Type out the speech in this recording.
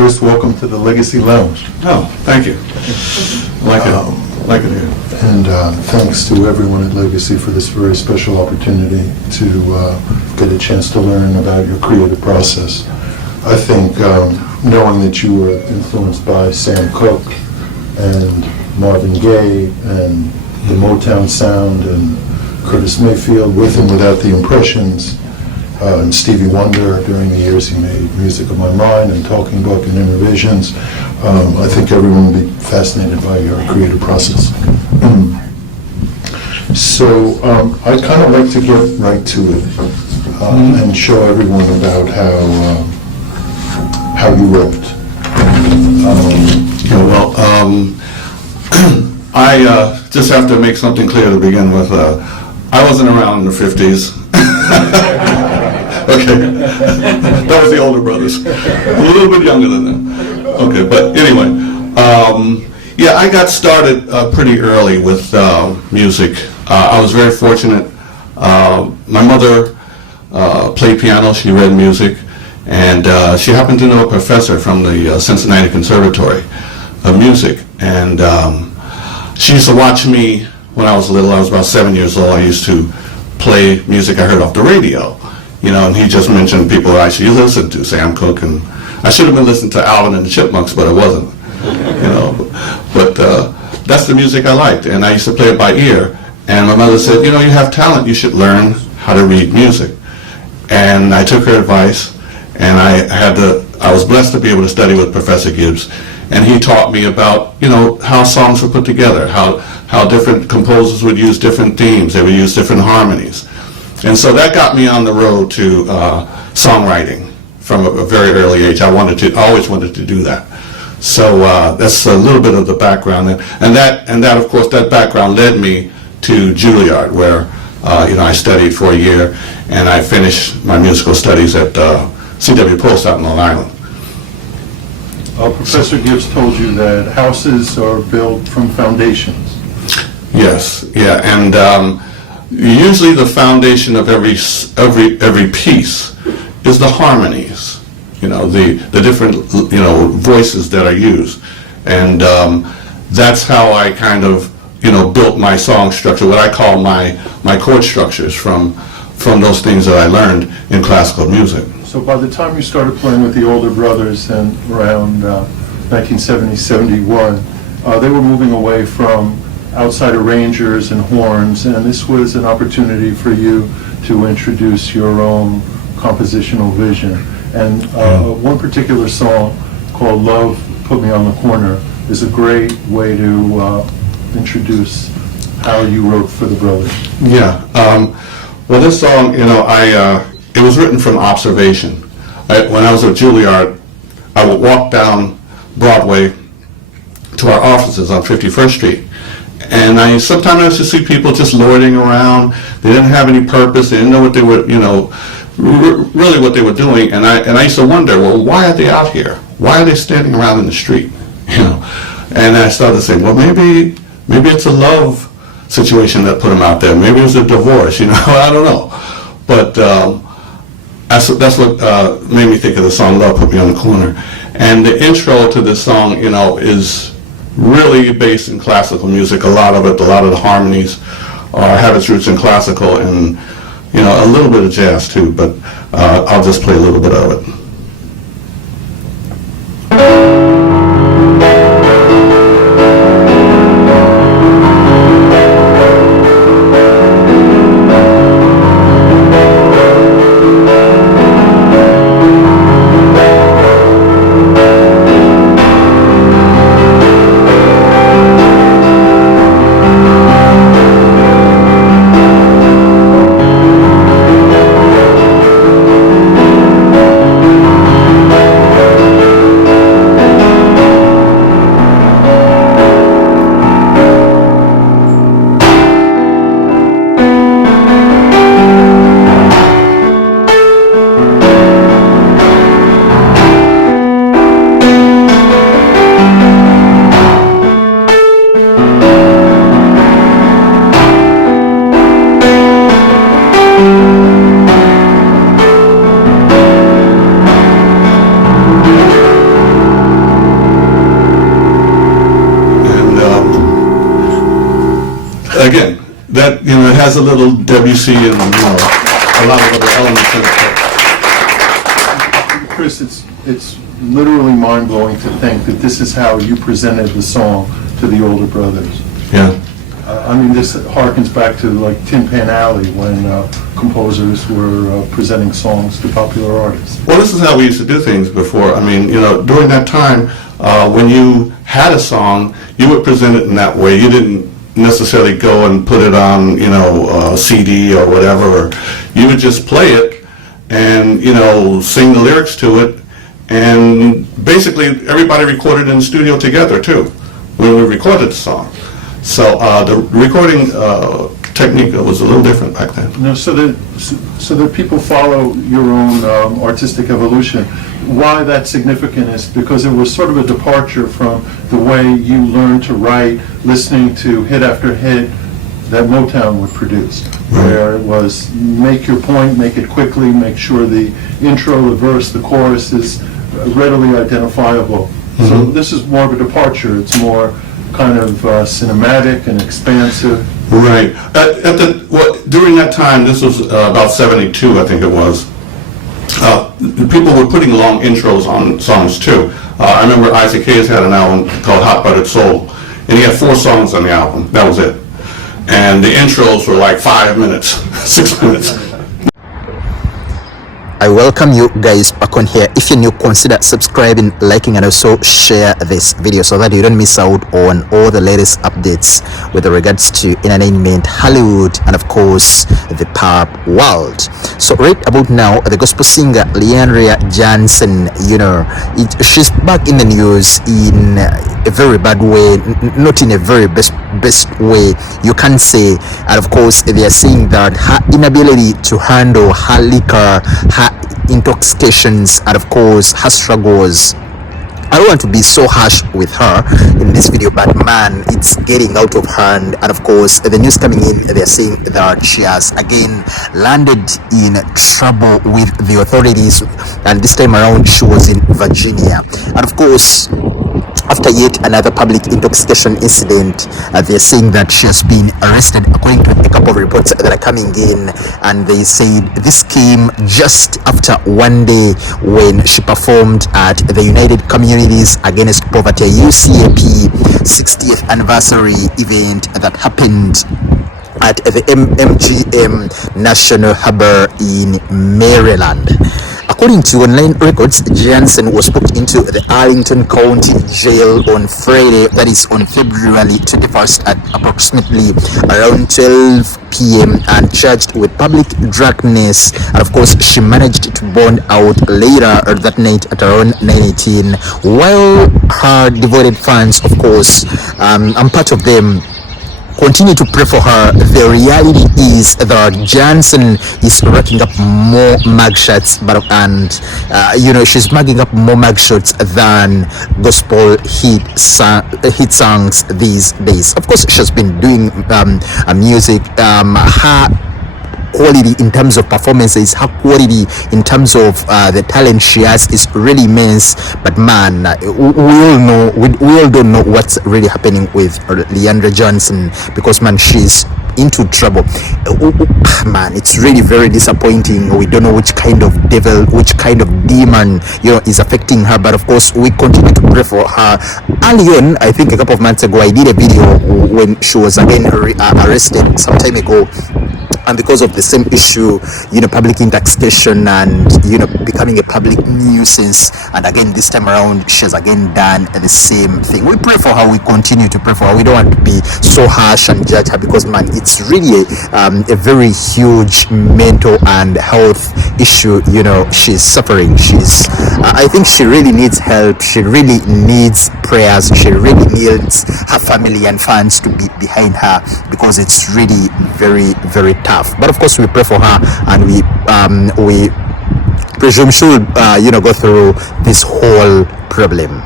Chris, welcome to the Legacy Lounge. Oh, thank you. Like it here. And thanks to everyone at Legacy for this very special opportunity to get a chance to learn about your creative process. I think knowing that you were influenced by Sam Cooke and Marvin Gaye and the Motown sound and Curtis Mayfield, with and without the Impressions, and Stevie Wonder during the years he made Music of My Mind and Talking Book and Innovations. I think everyone will be fascinated by your creative process. So I kind of like to get right to it and show everyone about how you wrote. I just have to make something clear to begin with. I wasn't around in the 50s. Okay, that was the older brothers. A little bit younger than them. Okay, but anyway, yeah, I got started pretty early with music. I was very fortunate. My mother played piano, she read music, and she happened to know a professor from the Cincinnati Conservatory of Music. And she used to watch me when I was little. I was about 7 years old. I used to play music I heard off the radio. You know, and he just mentioned people I should listen to, Sam Cooke, and I should have been listening to Alvin and the Chipmunks, but I wasn't. You know, but that's the music I liked, and I used to play it by ear. And my mother said, you know, you have talent, you should learn how to read music. And I took her advice, and I was blessed to be able to study with Professor Gibbs, and he taught me about, you know, how songs were put together, how different composers would use different themes, they would use different harmonies. And so that got me on the road to songwriting from a very early age. I always wanted to do that. So that's a little bit of the background, and that of course that background led me to Juilliard, where you know, I studied for a year, and I finished my musical studies at C.W. Post out in Long Island. Professor Gibbs told you that houses are built from foundations. Yes, yeah, and usually the foundation of every piece is the harmonies, you know, the different, you know, voices that are used, and that's how I kind of, you know, built my song structure, what I call my chord structures from those things that I learned in classical music. So by the time you started playing with the older brothers and around 1970, 71, they were moving away from outside arrangers and horns, and this was an opportunity for you to introduce your own compositional vision. And one particular song called Love Put Me on the Corner is a great way to introduce how you wrote for the brothers. Yeah, well, this song, you know, it was written from observation. When I was at Juilliard, I would walk down Broadway to our offices on 51st Street, and sometimes I used to see people just loitering around. They didn't have any purpose. They didn't know what they were, you know, really what they were doing. And I used to wonder, well, why are they out here? Why are they standing around in the street? You know, and I started to say, well, maybe it's a love situation that put them out there. Maybe it was a divorce. You know, I don't know. But that's what made me think of the song "Love Put Me on the Corner." And the intro to this song, you know, is really based in classical music. A lot of the harmonies have its roots in classical, and you know, a little bit of jazz too. But I'll just play a little bit of it. has a little Debussy and, a lot of other elements in it. Chris, it's literally mind-blowing to think that this is how you presented the song to the older brothers. Yeah. I mean, this harkens back to like Tin Pan Alley when composers were presenting songs to popular artists. Well, this is how we used to do things before. I mean, during that time, when you had a song, you would present it in that way. You didn't necessarily go and put it on, a CD or whatever. You would just play it and, sing the lyrics to it. And basically, everybody recorded in the studio together, too, when we recorded the song. So the recording technique was a little different back then. No, so that people follow your own artistic evolution. Why that's significant is because it was sort of a departure from the way you learned to write, listening to hit after hit that Motown would produce, where it was make your point, make it quickly, make sure the intro, the verse, the chorus is readily identifiable. Mm-hmm. So this is more of a departure. It's more kind of cinematic and expansive. Right. During that time, this was about 72, I think it was, people were putting long intros on songs too. I remember Isaac Hayes had an album called Hot Buttered Soul, and he had 4 songs on the album. That was it. And the intros were like 5 minutes, 6 minutes. I welcome you guys back on here. If you're new, consider subscribing, liking, and also share this video so that you don't miss out on all the latest updates with regards to entertainment, Hollywood, and of course the pop world. So right about now, the gospel singer Leandria Johnson, she's back in the news in a very bad way, not in a very best way you can say. And of course they are saying that her inability to handle her liquor, her intoxications, and of course her struggles. I don't want to be so harsh with her in this video, but man, it's getting out of hand. And of course the news coming in, they're saying that she has again landed in trouble with the authorities, and this time around she was in Virginia. And of course, after yet another public intoxication incident, they're saying that she has been arrested, according to a couple of reports that are coming in. And they said this came just after one day when she performed at the United Communities Against Poverty, UCAP 60th anniversary event that happened at the MGM National Harbor in Maryland. According to online records, Jansen was booked into the Arlington County Jail on Friday, that is on February 21st at approximately around 12 p.m. and charged with public drunkenness. And of course, she managed to bond out later that night at around 9:18. While her devoted fans, of course, I'm part of them, continue to pray for her, the reality is that Johnson is racking up more mugshots, she's mugging up more mugshots than gospel hit songs these days. Of course, she's been doing music. Her quality in terms of performances, her quality in terms of the talent she has is really immense. But man, we all don't know what's really happening with Leandria Johnson, because man, she's into trouble. Man, it's really very disappointing. We don't know which kind of devil, which kind of demon is affecting her. But of course, we continue to pray for her. Early on, I think a couple of months ago, I did a video when she was again arrested some time ago, and because of the same issue, public intoxication and becoming a public nuisance. And again, this time around, she's again done the same thing. We pray for her. We continue to pray for her. We don't want to be so harsh and judge her, because man, it's really a very huge mental and health issue. She's suffering. I think she really needs help. She really needs prayers. She really needs her family and fans to be behind her, because it's really very, very tough. But of course, we pray for her, and we presume she will go through this whole problem.